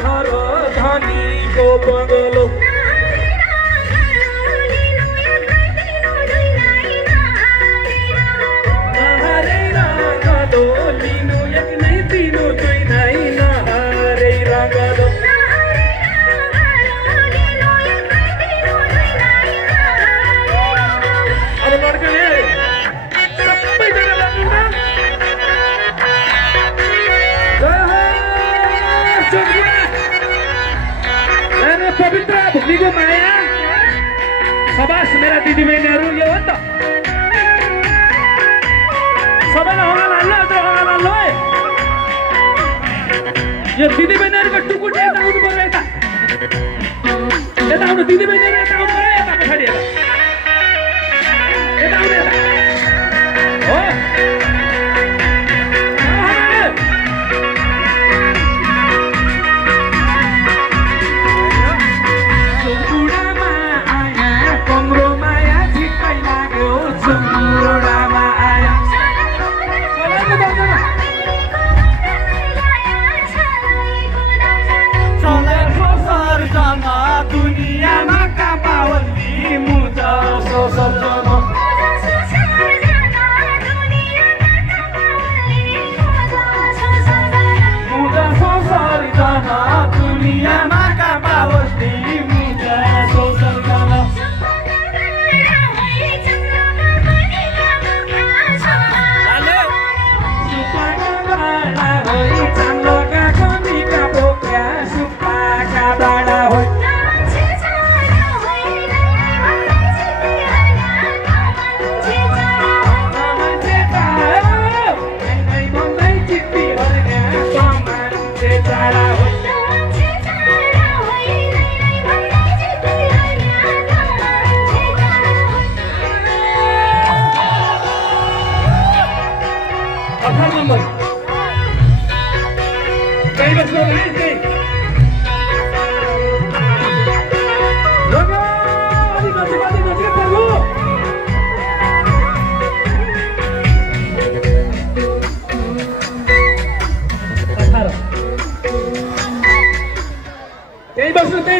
घर धनीको बङ्गलो नहारे रङ्गलो लिनु एक नै दिनु दुई नै नहारे रङ्गलो अब लड्कने सबैजना लाग्नुमा पवित्र भूमिको माया सबास मेरा दिदीबहिनीहरू यो हो नि त सबैलाई हँगाल हाल्नु अझ हँगाल हाल्नु है यो दिदीबहिनीहरूको टुकुट यता आउनु पर्यो यता आउनु दिदीबहिनीहरू यता आउनु पर्यो यता पछाडि यता आउनु यता हो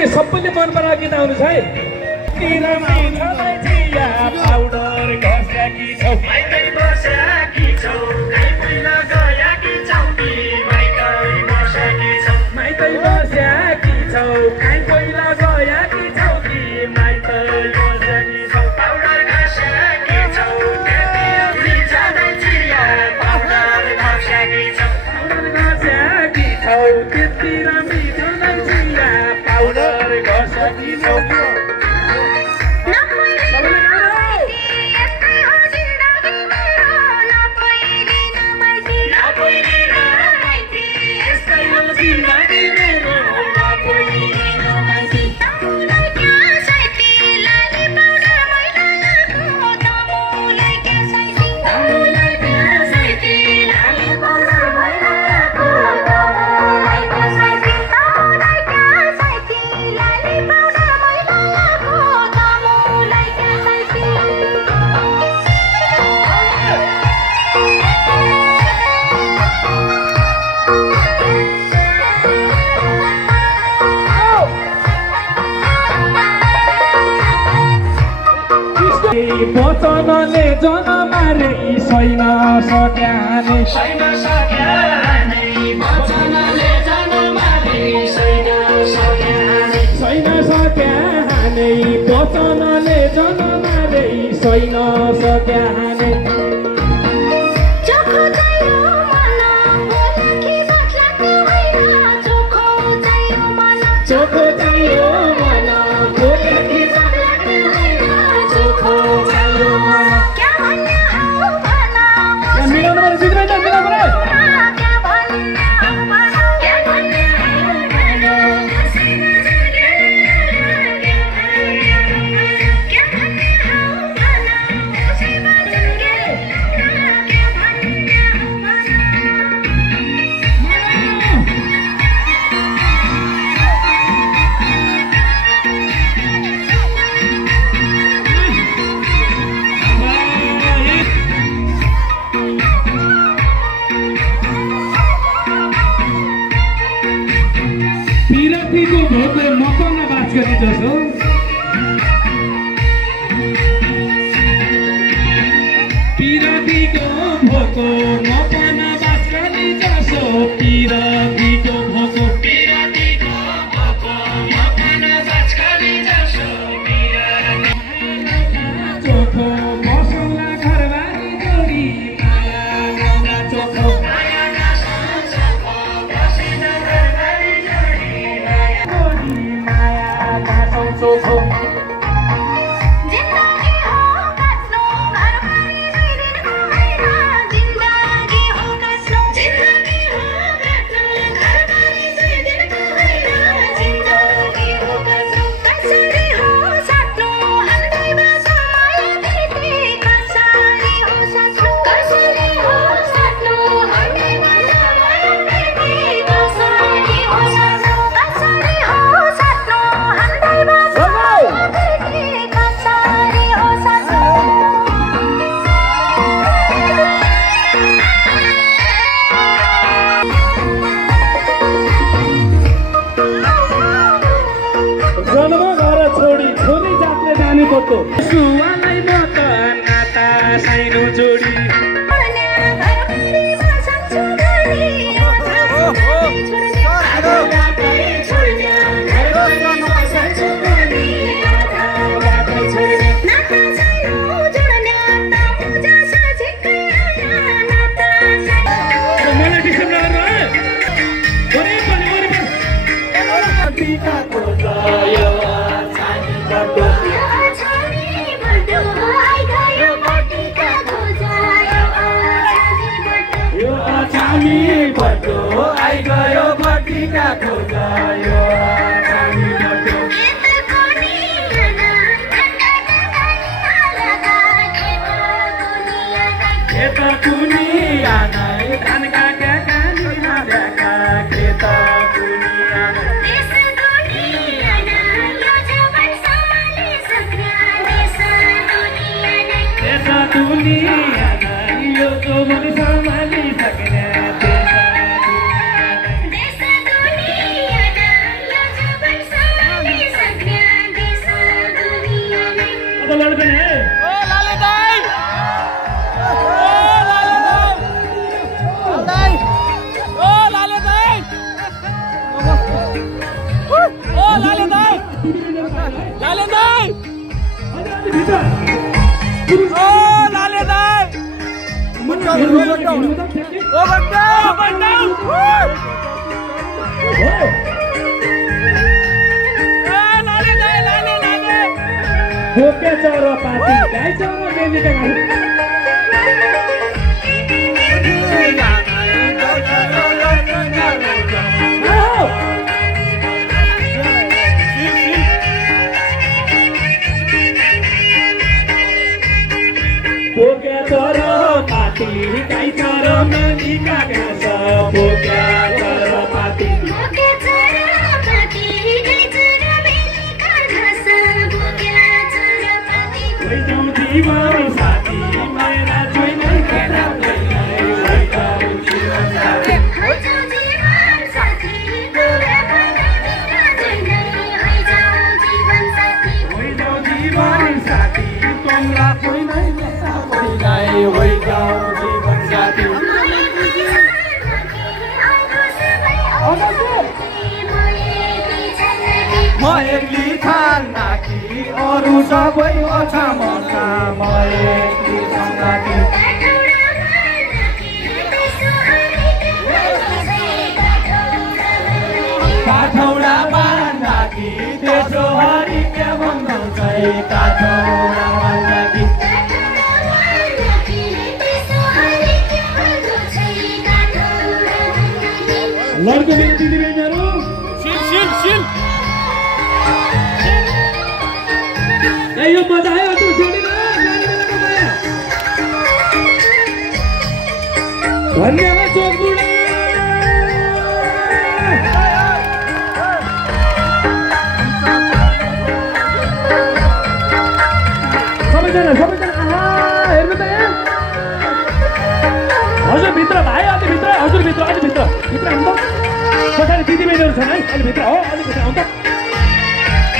सबैले मन पराएको गीत आउनु छ है पाउडर घस्याकी छौ माइतै बस्याकी छौ काई पहिला गयाकी छौ कि माइतै बस्याकी छौ माइतै बस्याकी छौ काई पहिला गयाकी छौ कि माइतै बस्याकी छौ पाउडर घस्याकी छौ त्यति जाँदै चिया पाउडर घस्याकी छौ पाउडर घस्याकी छौ त्यति मिठो नै चिया पाउडर घस्याकी छौ वचनले जन मारे छैन सक्याने छैन सक्याने वचनले जन मारे छैन सक्याने छैन सक्याने वचनले जन मारे छैन सक्याने नाच गर्ने जसो पिरतीको भोको म पनि बास गर्ने जसो पिरतीको भोको चोखो मसौला घरबारी जोडी माया गाउँदा चोखो माया गाउँदा चोखो सुवालाई म त नाता साइनो जोडी मलाई डिस्टर्ब आइगयो भटिका खोजायो छानी बटो खेत कुनिया नै धान काका कानी हालेका खेत कुनिया नै देश दुनिया नै यो जवन सम्हाले सक्या देश दुनिया नै देश दुनिया नै यो जवन सम्हाले सक्या Boke coro pati, dai coro mendi dengan. Boke coro pati, dai coro mendi dengan. Boke coro pati. जीवन साथी मेरा जोई नहीं केना होई जाऊ जीवन साथी हो जाऊ जीवन साथी तोरा भना बिना जोई नहीं होई जाऊ जीवन साथी होई जाऊ जीवन साथी तोरा कोई नहीं मेरा कोई नहीं होई जाऊ जीवन साथी म एक्ली छान नाकी अरु सबै अछा मका म एक्ली छान नाकी काठौडा बान नाकी त्यसो हरि के भन्नु चाहिँ काठौडा बान नाकी लड्के मेरो दिदी बहिनीहरु सिल सिल सिल यो मजा आयो त्यो जोडीमा धन्यवाद चोकबुढा सबैजना आहा हेर्नु त यहाँ हजुर भित्र भाइ अलि भित्र हजुर भित्र अलि भित्र आउनु त पछाडि दिदी बहिनीहरु छन् है अलि भित्र हो अलि भित्र आउनु त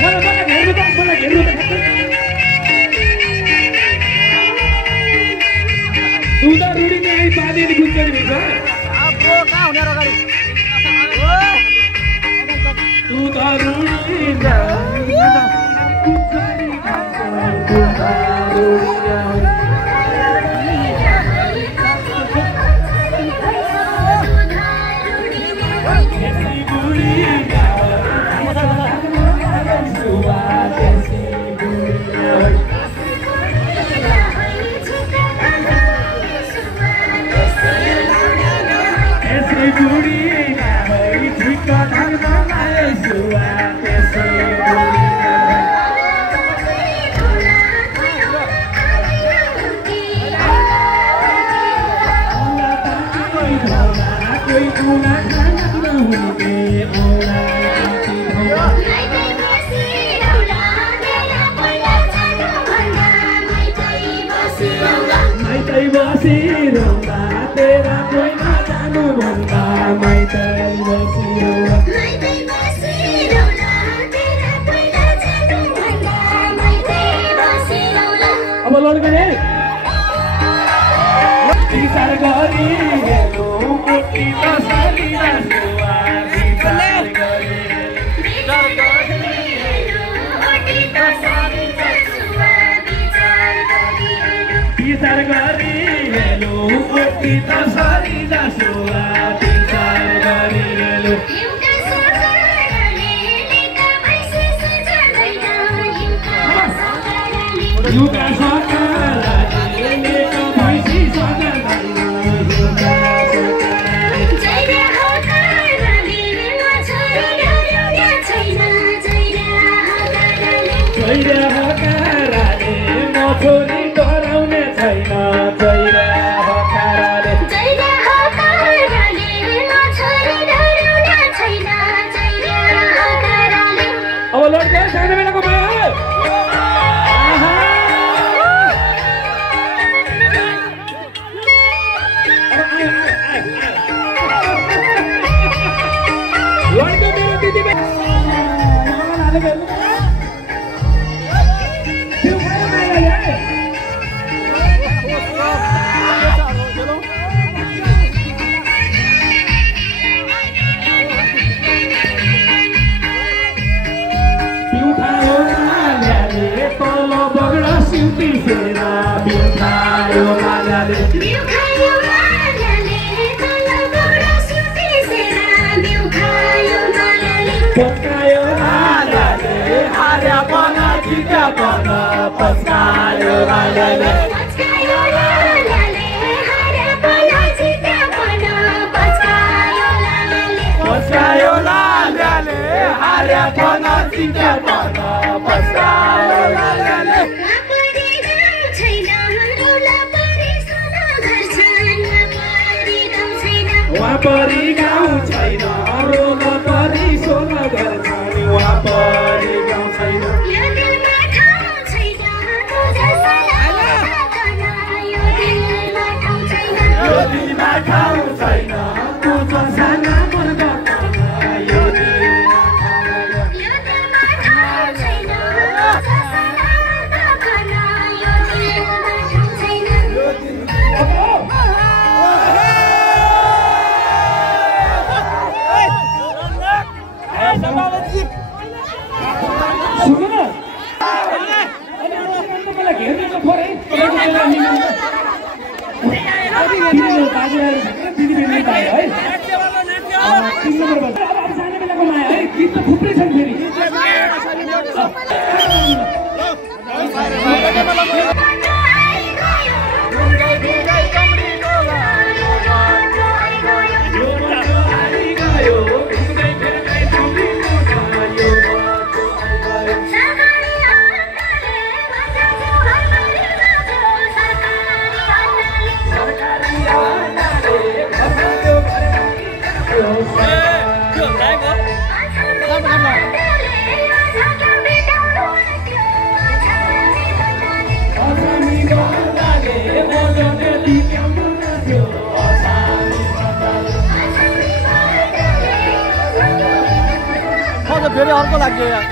फेरि अर्को लाग्यो यार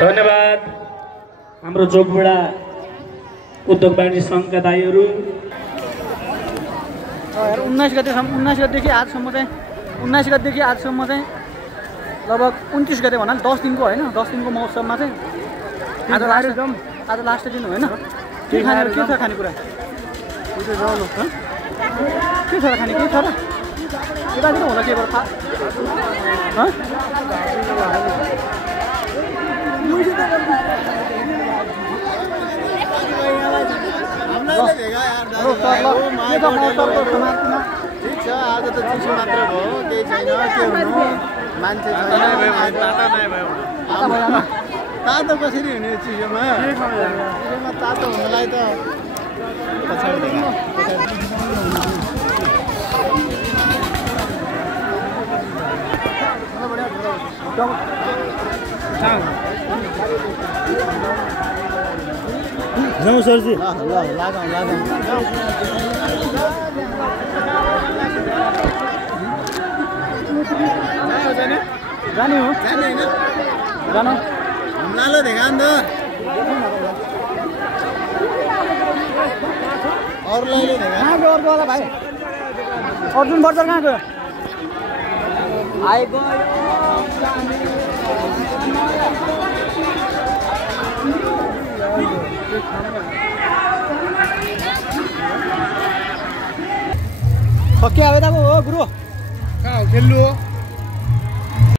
धन्यवाद हाम्रो जोगबुढा उद्योग वाणिज्य सङ्घका दाइहरू। 19 गतेदेखि आजसम्म चाहिँ 19 गतेदेखि आजसम्म चाहिँ लगभग 29 गते भन्नाले 10 दिनको होइन, 10 दिनको महोत्सवमा चाहिँ आज लास्ट दिन होइन। के छ खानेकुरा? के छ र खाने? के छ र यतातिर होला के भएर ठिक छ, आज त चिसो मात्र भयो, केही छैन। के हुनु, मान्छे तातो कसरी हुने चिसोमा चिसोमा तातो हुनलाई त पछाडि देखा जाउँ सरजी ल लागौँ जाने हो जाने होइन जानु लालो देखा नि त अरूलाई देखा कहाँ गयो अर्को वाला भाइ अर्जुन बर्जर कहाँ गयो आइगयो सकियो अब हो गुरु कहाँ हो खेल्नु हो